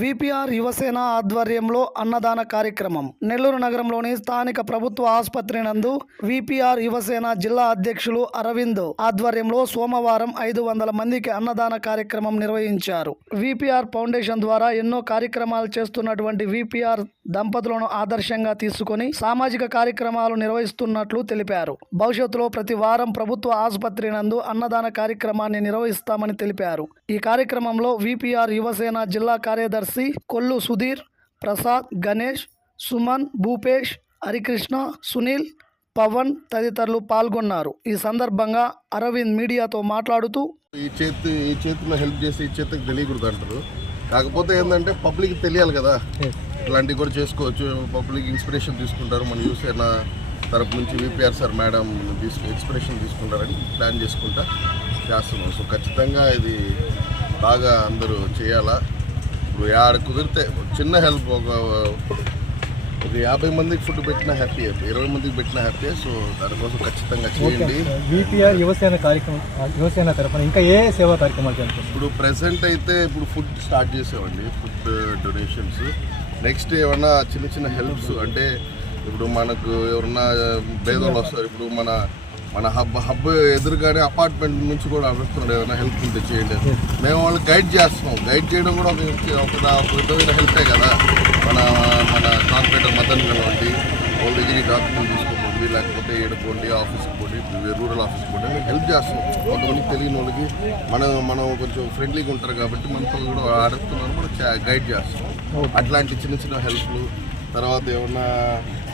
VPR Yuvasena ఆధ్వర్యంలో అన్నదాన కార్యక్రమం. నెల్లూరు నగరంలోని స్థానిక ప్రభుత్వ ఆసుపత్రి నందు విపిఆర్ యువసేన జిల్లా అధ్యక్షులు అరవింద్ ఆధ్వర్యంలో సోమవారం ఐదు వందల మందికి అన్నదాన కార్యక్రమం నిర్వహించారు. విపిఆర్ ఫౌండేషన్ ద్వారా ఎన్నో కార్యక్రమాలు చేస్తున్నటువంటి విపిఆర్ దంపతులను ఆదర్శంగా తీసుకొని సామాజిక కార్యక్రమాలు నిర్వహిస్తున్నట్లు తెలిపారు. భవిష్యత్తులో ప్రతి వారం ప్రభుత్వ ఆసుపత్రి నందు అన్నదాన కార్యక్రమాన్ని నిర్వహిస్తామని తెలిపారు. ఈ కార్యక్రమంలో విపిఆర్ యువసేన జిల్లా కార్యదర్శి కొల్లు సుధీర్ ప్రసాద్ గణేష్ సుమన్ భూపేష్ హరికృష్ణ సునీల్ పవన్ తదితరులు పాల్గొన్నారు. ఈ సందర్భంగా అరవింద్ మీడియాతో మాట్లాడుతూ ఈ చేతి ఈ చేతిలో హెల్ప్ చేసి ఈ చేతికి తెలియకూడదు అంటారు. కాకపోతే ఏంటంటే పబ్లిక్ తెలియాలి కదా. ఇట్లాంటివి కూడా చేసుకోవచ్చు. పబ్లిక్ ఇన్స్పిరేషన్ తీసుకుంటారు. మన యూస్ అయిన తరపు నుంచి విపిఆర్ సార్ మేడం తీసుకు ఇన్స్పిరేషన్ తీసుకుంటారని ప్లాన్ చేసుకుంటా చేస్తున్నాం. సో ఖచ్చితంగా ఇది బాగా అందరూ చేయాలా? ఇప్పుడు ఆడ కుదిరితే చిన్న హెల్ప్ ఒక ఒక యాభై మందికి ఫుడ్ పెట్టినా హ్యాపీ ఇరవై మందికి పెట్టినా హ్యాపీ సో దానికోసం ఖచ్చితంగా చేయండి. విపిఆర్ యువసేన కార్యక్రమం యువసేన తరఫున ఇంకా ఏ సేవా కార్యక్రమాలు ఇప్పుడు ప్రెసెంట్ అయితే ఇప్పుడు ఫుడ్ స్టార్ట్ చేసామండి ఫుడ్ డొనేషన్స్ నెక్స్ట్ ఏమన్నా చిన్న చిన్న హెల్ప్స్ అంటే ఇప్పుడు మనకు ఎవరన్నా పేదోళ్ళు వస్తారు ఇప్పుడు మన మన హబ్ హబ్ ఎదురుగానే అపార్ట్మెంట్ నుంచి కూడా అడుగుతున్నాడు ఏదైనా హెల్ప్ ఉంటే చేయండి. మేము వాళ్ళకి గైడ్ చేస్తున్నాం. గైడ్ చేయడం కూడా ఒక ఒక విధమైన హెల్పే కదా. మన మన కార్పొరేటర్ మదన్ కలవండి వాళ్ళ దగ్గర డాక్యుమెంట్ తీసుకోండి లేకపోతే ఏడుకోండి ఆఫీస్కి పోండి రూరల్ ఆఫీస్కి పోండి మేము హెల్ప్ చేస్తున్నాం. కొంతమందికి తెలియని వాళ్ళకి మనం మనం కొంచెం ఫ్రెండ్లీగా ఉంటారు కాబట్టి మనతో కూడా అడుగుతున్నాను మనం చా- గైడ్ చేస్తాం అట్లాంటి చిన్న చిన్న హెల్ప్లు తర్వాత ఏమన్నా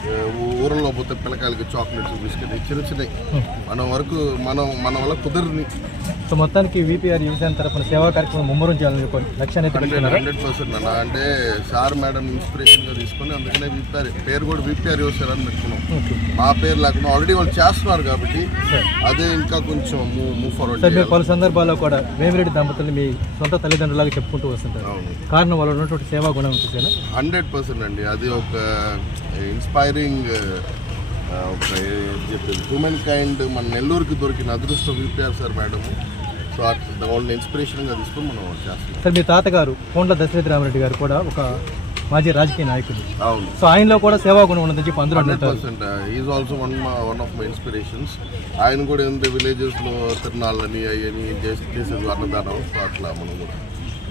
ఆ, ఊరల్లో పోతే పిల్లకాయలకి చాక్లెట్స్ బిస్కెట్ చిన్న చిన్నవి మనం వరకు మనం మన వల్ల కుదరని. సో మొత్తానికి విపిఆర్ యువసేన తరఫున సేవా కార్యక్రమం ముమ్మరం చేయాలని ఒక లక్ష్యాన్ని హండ్రెడ్ పర్సెంట్ అన్న. అంటే సార్ మేడం ఇన్స్పిరేషన్గా తీసుకొని అందుకనే విపిఆర్ పేరు కూడా విపిఆర్ యూసర్ అని పెట్టుకున్నాం. మా పేరు లేకుండా ఆల్రెడీ వాళ్ళు చేస్తున్నారు కాబట్టి అదే ఇంకా కొంచెం మూవ్ ఫార్వర్డ్ సార్ మీరు పలు సందర్భాల్లో కూడా వేమిరెడ్డి దంపతులు మీ సొంత తల్లిదండ్రులాగా చెప్పుకుంటూ వస్తుంటారు. కారణం వాళ్ళు ఉన్నటువంటి సేవా గుణం చూసాను హండ్రెడ్ పర్సెంట్ అండి. అది ఒక ఇన్స్పైరింగ్ ఒక చెప్పేది హ్యూమన్ కైండ్ మన నెల్లూరుకి దొరికిన అదృష్టం విపిఆర్ సార్ మేడం. సో వాళ్ళని ఇన్స్పిరేషన్గా తీసుకొని మనం చేస్తున్నాం. సార్ మీ తాతగారు కొండ్ల దశరథ రామరెడ్డి గారు కూడా ఒక మాజీ రాజకీయ నాయకుడు. అవును. సో ఆయనలో కూడా సేవా గుణం ఉన్నదని చెప్పి అందరూ hundred percent is also one one of my inspirations ఆయన కూడా ఏంటంటే విలేజెస్లో తిరణాలని అవన్నీ చేసి చేసేది అన్నదానం. సో అట్లా మనం కూడా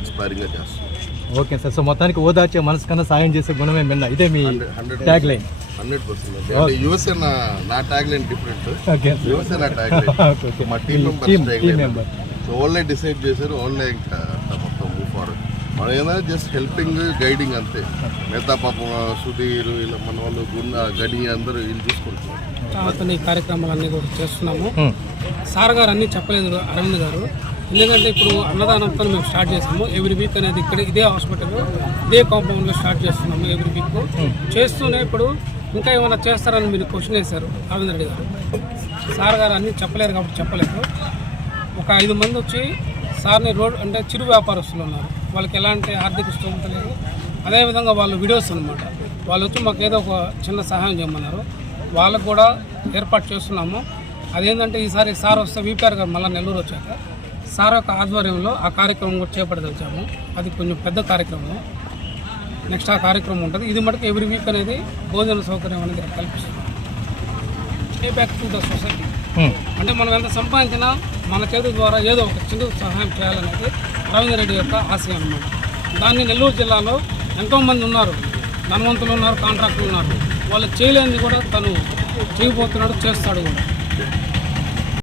ఇన్స్పైరింగ్గా చేస్తాం ఓకే సార్ సో మొత్తానికి ఓదార్చే మనసు కన్నా సాయం చేసే గుణమే మిన్న. ఇదే మీ hundred tag line hundred percent అంటే యువసేన నా tag line different Yuvasena tag line మా టీం మెంబర్స్ సో వాళ్ళే డిసైడ్ చేశారు వాళ్ళే ఇంకా మొత్తం మూవ్ ఫార్వర్డ్ మనం ఏదైనా జస్ట్ హెల్పింగ్ గైడింగ్ అంతే. మిగతా పాపం సుధీర్ ఇలా మన వాళ్ళు గున్న గడి అందరూ వీళ్ళు చూసుకుంటున్నారు. అతని ఈ కార్యక్రమాలన్నీ కూడా చేస్తున్నాము. సార్ గారు అన్నీ చెప్పలేదు అరవింద్ గారు. ఎందుకంటే ఇప్పుడు అన్నదానంతో మేము స్టార్ట్ చేసాము. ఎవ్రీ వీక్ అనేది ఇక్కడ ఇదే హాస్పిటల్ ఇదే కాంపౌండ్లో స్టార్ట్ చేస్తున్నాము ఎవ్రీ వీక్ చేస్తూనే ఇప్పుడు ఇంకా ఏమైనా చేస్తారని మీరు క్వశ్చన్ వేశారు అరవింద్ రెడ్డి గారు. సార్ గారు అన్నీ చెప్పలేరు కాబట్టి చెప్పలేదు. ఒక ఐదు మంది వచ్చి సార్ని రోడ్ అంటే చిరు వ్యాపారస్తులు ఉన్నారు. వాళ్ళకి ఎలాంటి ఆర్థిక స్థోమత లేదు. అదేవిధంగా వాళ్ళు వీడియోస్ అనమాట వాళ్ళు వచ్చి మాకు ఏదో ఒక చిన్న సహాయం చేయమన్నారు. వాళ్ళకు కూడా ఏర్పాటు చేస్తున్నాము. అదేంటంటే ఈసారి సార్ వస్తే వీపీఆర్ గారు మళ్ళీ నెల్లూరు వచ్చాక సార్ యొక్క ఆధ్వర్యంలో ఆ కార్యక్రమం కూడా చేపట్టదలిచాము అది కొంచెం పెద్ద కార్యక్రమం. నెక్స్ట్ ఆ కార్యక్రమం ఉంటుంది. ఇది మటుకు ఎవ్రీ వీక్ అనేది భోజన సౌకర్యం అనేది pay back to the society అంటే మనం ఎంత సంపాదించినా మన చేతి ద్వారా ఏదో ఒక చిన్న సహాయం చేయాలనేది రవీంద్ర రెడ్డి యొక్క ఆశయం అన్నమాట. దాన్ని నెల్లూరు జిల్లాలో ఎంతోమంది ఉన్నారు. ధనవంతులు ఉన్నారు కాంట్రాక్టులు ఉన్నారు. వాళ్ళు చేయలేనిది కూడా తను చేయబోతున్నాడు చేస్తాడు కూడా.